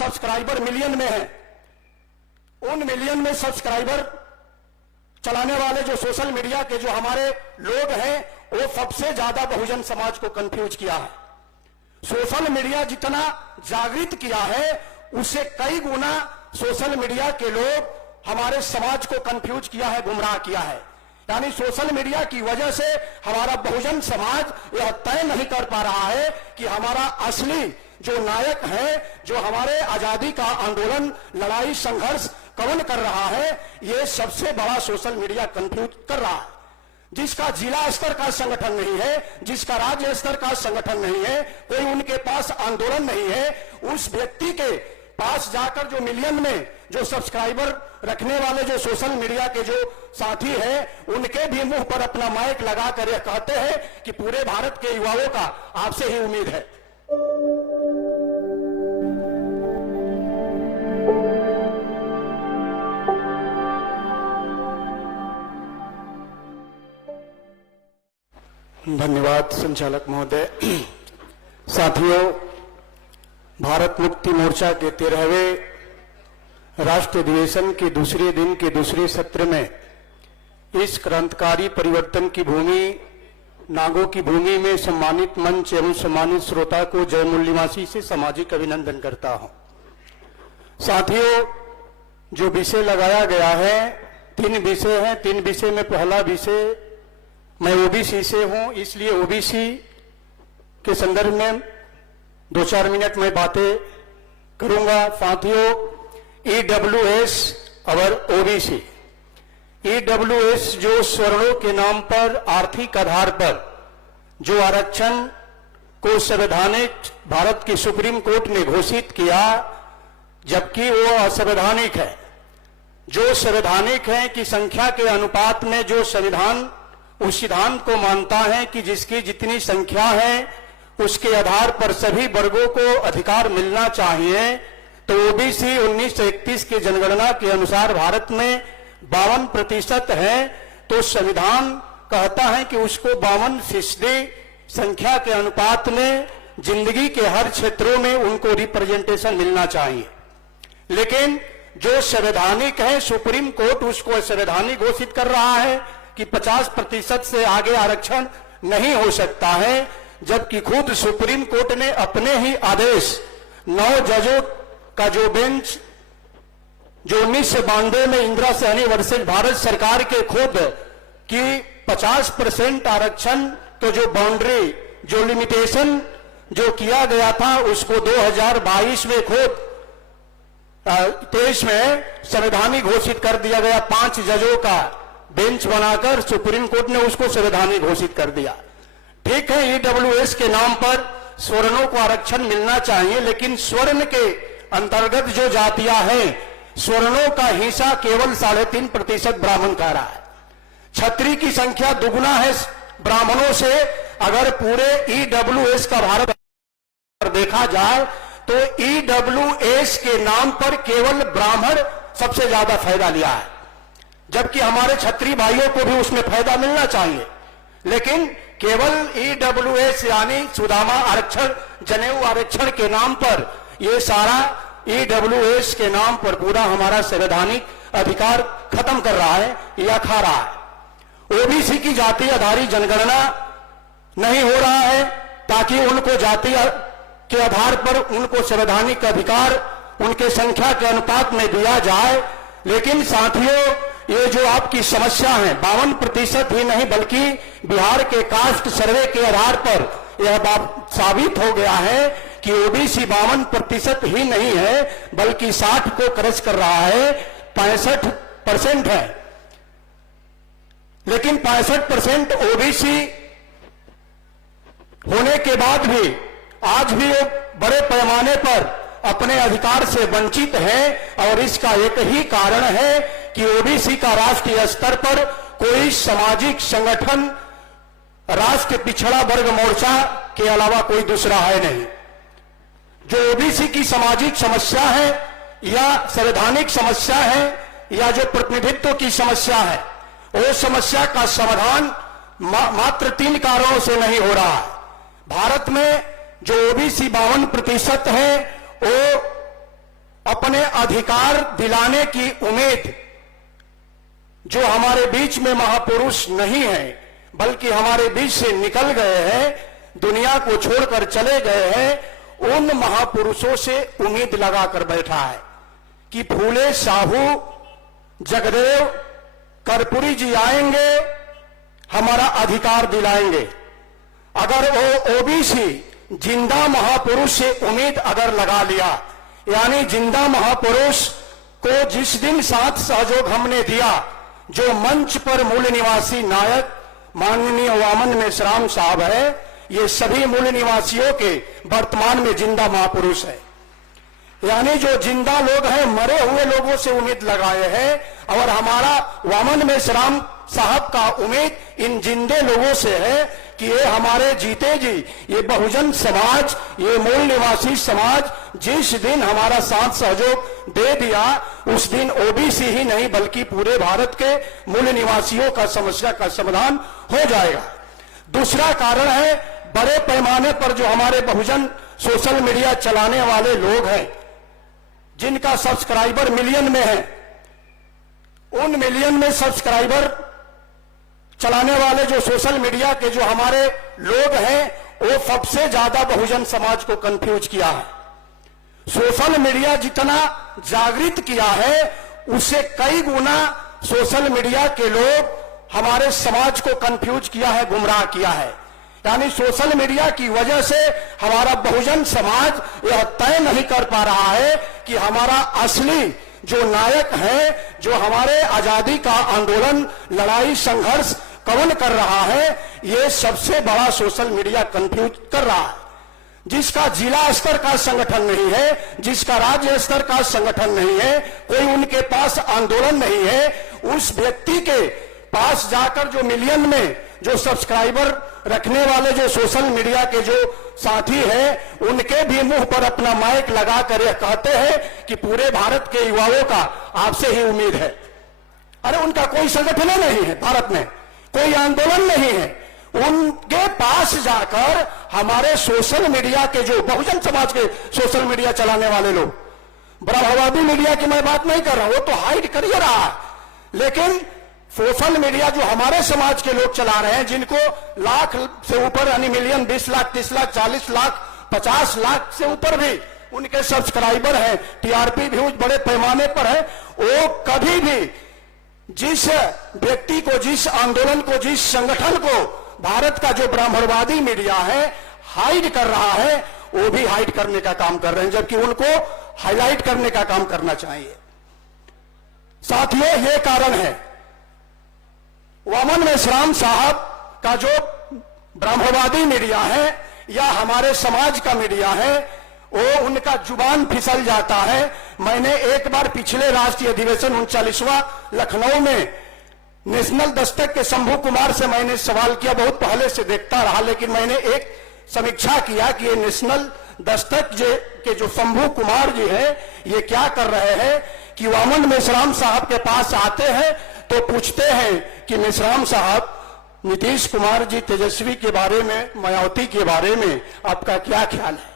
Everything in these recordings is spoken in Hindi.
सब्सक्राइबर मिलियन में है, उन मिलियन में सब्सक्राइबर चलाने वाले जो सोशल मीडिया के जो हमारे लोग हैं, वो सबसे ज्यादा बहुजन समाज को कंफ्यूज किया है। सोशल मीडिया जितना जागृत किया है, उससे कई गुना सोशल मीडिया के लोग हमारे समाज को कंफ्यूज किया है, गुमराह किया है। यानी सोशल मीडिया की वजह से हमारा बहुजन समाज यह तय नहीं कर पा रहा है कि हमारा असली जो नायक है, जो हमारे आजादी का आंदोलन, लड़ाई, संघर्ष कौन कर रहा है, ये सबसे बड़ा सोशल मीडिया कंफ्यूज कर रहा है। जिसका जिला स्तर का संगठन नहीं है, जिसका राज्य स्तर का संगठन नहीं है, कोई उनके पास आंदोलन नहीं है, उस व्यक्ति के पास जाकर जो मिलियन में जो सब्सक्राइबर रखने वाले जो सोशल मीडिया के जो साथी हैं, उनके भी मुंह पर अपना माइक लगाकर यह कहते हैं कि पूरे भारत के युवाओं का आपसे ही उम्मीद है। धन्यवाद संचालक महोदय। साथियों, भारत मुक्ति मोर्चा के 13वें राष्ट्र अधिवेशन के दूसरे दिन के दूसरे सत्र में इस क्रांतिकारी परिवर्तन की भूमि, नागों की भूमि में सम्मानित मंच एवं सम्मानित श्रोता को जय मूल्यवासी से सामाजिक अभिनंदन करता हूं। साथियों, जो विषय लगाया गया है, 3 विषय हैं। 3 विषय में पहला विषय, मैं ओबीसी से हूं, इसलिए ओबीसी के संदर्भ में 2-4 मिनट में बातें करूंगा। साथियों, ईडब्ल्यूएस और ओबीसी, ईडब्ल्यूएस जो स्वर्णों के नाम पर आर्थिक आधार पर जो आरक्षण को संवैधानिक भारत की सुप्रीम कोर्ट ने घोषित किया, जबकि वो असंवैधानिक है। जो संवैधानिक है कि संख्या के अनुपात में जो संविधान उस सिद्धांत को मानता है कि जिसकी जितनी संख्या है उसके आधार पर सभी वर्गों को अधिकार मिलना चाहिए, तो ओबीसी 1931 की जनगणना के अनुसार भारत में 52% है। तो संविधान कहता है कि उसको 52% संख्या के अनुपात में जिंदगी के हर क्षेत्रों में उनको रिप्रेजेंटेशन मिलना चाहिए। लेकिन जो संवैधानिक है, सुप्रीम कोर्ट उसको असंवैधानिक घोषित कर रहा है कि 50% से आगे आरक्षण नहीं हो सकता है, जबकि खुद सुप्रीम कोर्ट ने अपने ही आदेश 9 जजों का जो बेंच जो 1992 में इंदिरा सहनी वर्सेज भारत सरकार के खुद कि 50% आरक्षण तो जो बाउंड्री, जो लिमिटेशन जो किया गया था, उसको 2022 में खुद 23 में संवैधानिक घोषित कर दिया गया। 5 जजों का बेंच बनाकर सुप्रीम कोर्ट ने उसको संवैधानिक घोषित कर दिया। ठीक है, ईडब्ल्यूएस के नाम पर स्वर्णों को आरक्षण मिलना चाहिए, लेकिन स्वर्ण के अंतर्गत जो जातियां हैं, स्वर्णों का हिस्सा केवल 3.5% ब्राह्मण का रहा है। छत्री की संख्या दुगुना है ब्राह्मणों से। अगर पूरे ईडब्ल्यूएस का भारत देखा जाए तो ईडब्ल्यूएस के नाम पर केवल ब्राह्मण सबसे ज्यादा फायदा लिया है, जबकि हमारे छत्री भाइयों को भी उसमें फायदा मिलना चाहिए। लेकिन केवल ईडब्ल्यूएस यानी सुदामा आरक्षण, जनेऊ आरक्षण के नाम पर ये सारा ईडब्ल्यूएस के नाम पर पूरा हमारा संवैधानिक अधिकार खत्म कर रहा है या खा रहा है। ओबीसी की जाति आधारित जनगणना नहीं हो रहा है ताकि उनको जाति के आधार पर उनको संवैधानिक अधिकार उनके संख्या के अनुपात में दिया जाए। लेकिन साथियों, ये जो आपकी समस्या है, 52% ही नहीं बल्कि बिहार के कास्ट सर्वे के आधार पर यह बात साबित हो गया है कि ओबीसी 52% ही नहीं है बल्कि 60 को क्रॉस कर रहा है, 65% है। लेकिन 65% ओबीसी होने के बाद भी आज भी वो बड़े पैमाने पर अपने अधिकार से वंचित है, और इसका एक ही कारण है कि ओबीसी का राष्ट्रीय स्तर पर कोई सामाजिक संगठन राष्ट्र पिछड़ा वर्ग मोर्चा के अलावा कोई दूसरा है नहीं। जो ओबीसी की सामाजिक समस्या है या संवैधानिक समस्या है या जो प्रतिनिधित्व की समस्या है, वो समस्या का समाधान मात्र 3 कारणों से नहीं हो रहा है। भारत में जो ओबीसी 52% है, वो अपने अधिकार दिलाने की उम्मीद जो हमारे बीच में महापुरुष नहीं है बल्कि हमारे बीच से निकल गए हैं, दुनिया को छोड़कर चले गए हैं, उन महापुरुषों से उम्मीद लगाकर बैठा है कि फूले साहू, जगदेव, कर्पूरी जी आएंगे, हमारा अधिकार दिलाएंगे। अगर वो ओबीसी जिंदा महापुरुष से उम्मीद अगर लगा लिया, यानी जिंदा महापुरुष को जिस दिन साथ सहयोग हमने दिया, जो मंच पर मूल निवासी नायक माननीय वामन मेश्राम साहब है, ये सभी मूल निवासियों के वर्तमान में जिंदा महापुरुष है। यानी जो जिंदा लोग हैं, मरे हुए लोगों से उम्मीद लगाए हैं और हमारा वामन मेश्राम साहब का उम्मीद इन जिंदे लोगों से है कि ये हमारे जीते जी, ये बहुजन समाज, ये मूल निवासी समाज जिस दिन हमारा साथ सहयोग दे दिया, उस दिन ओबीसी ही नहीं बल्कि पूरे भारत के मूल निवासियों का समस्या का समाधान हो जाएगा। दूसरा कारण है, बड़े पैमाने पर जो हमारे बहुजन सोशल मीडिया चलाने वाले लोग हैं, जिनका सब्सक्राइबर मिलियन में है, उन मिलियन में सब्सक्राइबर चलाने वाले जो सोशल मीडिया के जो हमारे लोग हैं, वो सबसे ज्यादा बहुजन समाज को कंफ्यूज किया है। सोशल मीडिया जितना जागृत किया है, उससे कई गुना सोशल मीडिया के लोग हमारे समाज को कंफ्यूज किया है, गुमराह किया है। यानी सोशल मीडिया की वजह से हमारा बहुजन समाज यह तय नहीं कर पा रहा है कि हमारा असली जो नायक है, जो हमारे आजादी का आंदोलन, लड़ाई, संघर्ष कौन कर रहा है, ये सबसे बड़ा सोशल मीडिया कंफ्यूज कर रहा है। जिसका जिला स्तर का संगठन नहीं है, जिसका राज्य स्तर का संगठन नहीं है, कोई उनके पास आंदोलन नहीं है, उस व्यक्ति के पास जाकर जो मिलियन में जो सब्सक्राइबर रखने वाले जो सोशल मीडिया के जो साथी हैं, उनके भी मुंह पर अपना माइक लगाकर यह कहते हैं कि पूरे भारत के युवाओं का आपसे ही उम्मीद है। अरे उनका कोई संगठन नहीं है, भारत में कोई आंदोलन नहीं है। उनके पास जाकर हमारे सोशल मीडिया के जो बहुजन समाज के सोशल मीडिया चलाने वाले लोग, ब्रह्मवादी मीडिया की मैं बात नहीं कर रहा हूं, वो तो हाइड कर ही रहा है, लेकिन सोशल मीडिया जो हमारे समाज के लोग चला रहे हैं, जिनको लाख से ऊपर यानी मिलियन, 20 लाख, 30 लाख, 40 लाख, 50 लाख से ऊपर भी उनके सब्सक्राइबर हैं, टीआरपी व्यूज बड़े पैमाने पर है, वो कभी भी जिस व्यक्ति को, जिस आंदोलन को, जिस संगठन को भारत का जो ब्राह्मणवादी मीडिया है हाइड कर रहा है, वो भी हाइड करने का काम कर रहे हैं, जबकि उनको हाईलाइट करने का काम करना चाहिए। साथियों, ये कारण है वामन मेश्राम साहब का जो ब्राह्मणवादी मीडिया है या हमारे समाज का मीडिया है, वो उनका जुबान फिसल जाता है। मैंने एक बार पिछले राष्ट्रीय अधिवेशन 39वां लखनऊ में नेशनल दस्तक के शंभू कुमार से मैंने सवाल किया, बहुत पहले से देखता रहा, लेकिन मैंने एक समीक्षा किया कि ये नेशनल दस्तक के जो शंभू कुमार जी है, ये क्या कर रहे हैं कि वामन मेश्राम साहब के पास आते हैं तो पूछते हैं कि मेश्राम साहब, नीतीश कुमार जी, तेजस्वी के बारे में, मायावती के बारे में आपका क्या ख्याल है?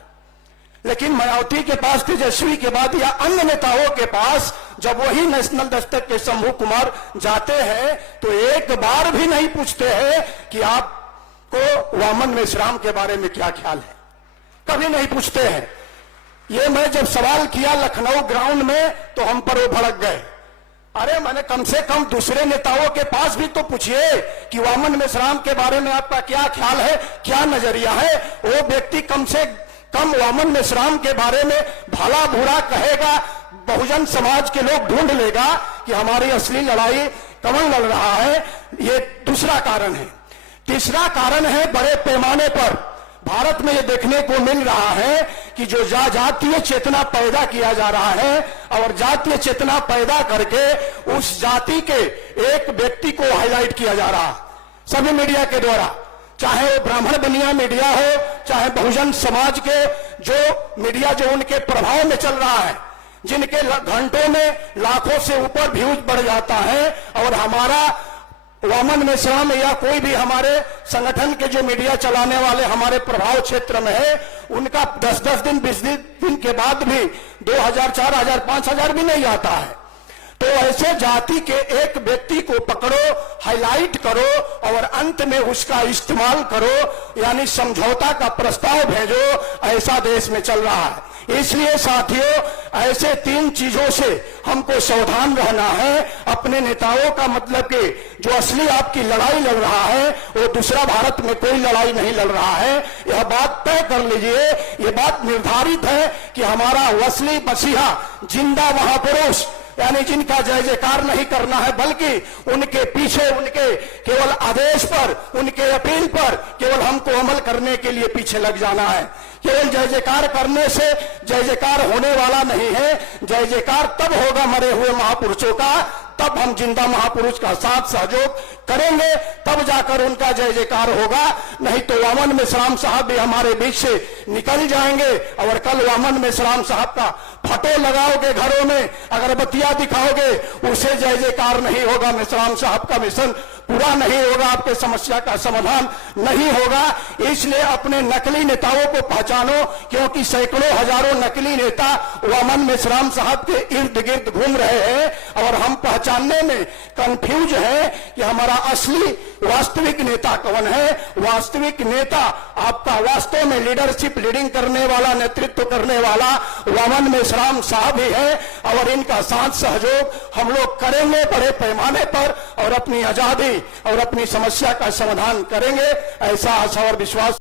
लेकिन मायावती के पास, तेजस्वी के बाद या अन्य नेताओं के पास जब वही नेशनल दस्तक के शंभू कुमार जाते हैं तो एक बार भी नहीं पूछते हैं कि आपको वामन मेश्राम के बारे में क्या ख्याल है, कभी नहीं पूछते हैं। ये मैं जब सवाल किया लखनऊ ग्राउंड में तो हम पर वो भड़क गए। अरे मैंने कम से कम दूसरे नेताओं के पास भी तो पूछिए कि वामन मेश्राम के बारे में आपका क्या ख्याल है, क्या नजरिया है। वो व्यक्ति कम से कम वामन मेश्राम के बारे में भला बुरा कहेगा, बहुजन समाज के लोग ढूंढ लेगा कि हमारी असली लड़ाई कौन लड़ रहा है। ये दूसरा कारण है। तीसरा कारण है, बड़े पैमाने पर भारत में ये देखने को मिल रहा है कि जो जातीय चेतना पैदा किया जा रहा है और जातीय चेतना पैदा करके उस जाति के एक व्यक्ति को हाईलाइट किया जा रहा है सभी मीडिया के द्वारा, चाहे वो ब्राह्मण बनिया मीडिया हो, चाहे बहुजन समाज के जो मीडिया जो उनके प्रभाव में चल रहा है, जिनके घंटों में लाखों से ऊपर व्यूज बढ़ जाता है और हमारा वामन मेश्राम या कोई भी हमारे संगठन के जो मीडिया चलाने वाले हमारे प्रभाव क्षेत्र में है, उनका 10-10 दिन 20 दिन के बाद भी 2000, 4000, 5000 भी नहीं आता है। तो ऐसे जाति के एक व्यक्ति को पकड़ो, हाईलाइट करो और अंत में उसका इस्तेमाल करो, यानी समझौता का प्रस्ताव भेजो, ऐसा देश में चल रहा है। इसलिए साथियों, ऐसे 3 चीजों से हमको सावधान रहना है। अपने नेताओं का मतलब कि जो असली आपकी लड़ाई लड़ रहा है वो दूसरा भारत में कोई लड़ाई नहीं लड़ रहा है। यह बात तय कर लीजिए, ये बात निर्धारित है कि हमारा असली मसीहा जिंदा महापुरुष, यानी जिनका जय जयकार नहीं करना है बल्कि उनके पीछे, उनके केवल आदेश पर, उनके अपील पर केवल हमको अमल करने के लिए पीछे लग जाना है। केवल जय जयकार करने से जय जयकार होने वाला नहीं है। जय जयकार तब होगा मरे हुए महापुरुषों का, तब हम जिंदा महापुरुष का साथ सहयोग करेंगे, तब जाकर उनका जय जयकार होगा। नहीं तो वामन मेश्राम साहब भी हमारे बीच से निकल जाएंगे और कल वामन मेश्राम साहब का फोटो लगाओगे घरों में, अगरबत्तियां दिखाओगे, उसे जय जयकार नहीं होगा। मेश्राम साहब का मिशन पूरा नहीं होगा, आपके समस्या का समाधान नहीं होगा। इसलिए अपने नकली नेताओं को पहचानो, क्योंकि सैकड़ों हजारों नकली नेता वामन मेश्राम साहब के इर्द गिर्द घूम रहे हैं और हम पहचानने में कंफ्यूज है कि हमारा असली वास्तविक नेता कौन है। वास्तविक नेता आपका वास्तव में लीडरशिप, लीडिंग करने वाला, नेतृत्व करने वाला वामन मेश्राम साहब ही है और इनका साथ सहयोग हम लोग करेंगे बड़े पैमाने पर और अपनी आजादी और अपनी समस्या का समाधान करेंगे, ऐसा आशा और विश्वास